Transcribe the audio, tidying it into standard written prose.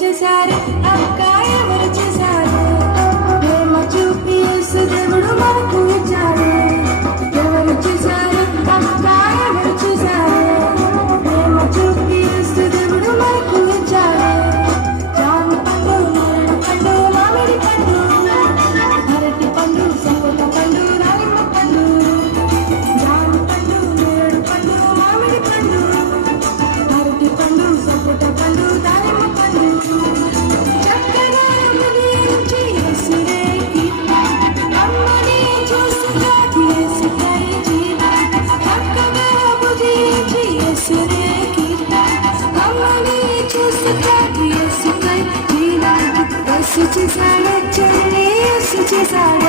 చేశారు అక్క ఎవరు చేశారు ప్రేమ చూపి యేసు దేవుడు మనకు ఇచ్చాడు ఎవరు చేశారు అక్క ఎవరు చేశారు ప్రేమ చూపి యేసు దేవుడు మనకు ఇచ్చాడు జామ పండు నేరేడు పండు మామిడి పండు అరటి పండు సపోట పండు దానిమ్మ పండు జామ పండు నేరేడు పండు మామిడి పండు అరటి పండు సపోట పండు దానిమ్మ పండు చేశాడు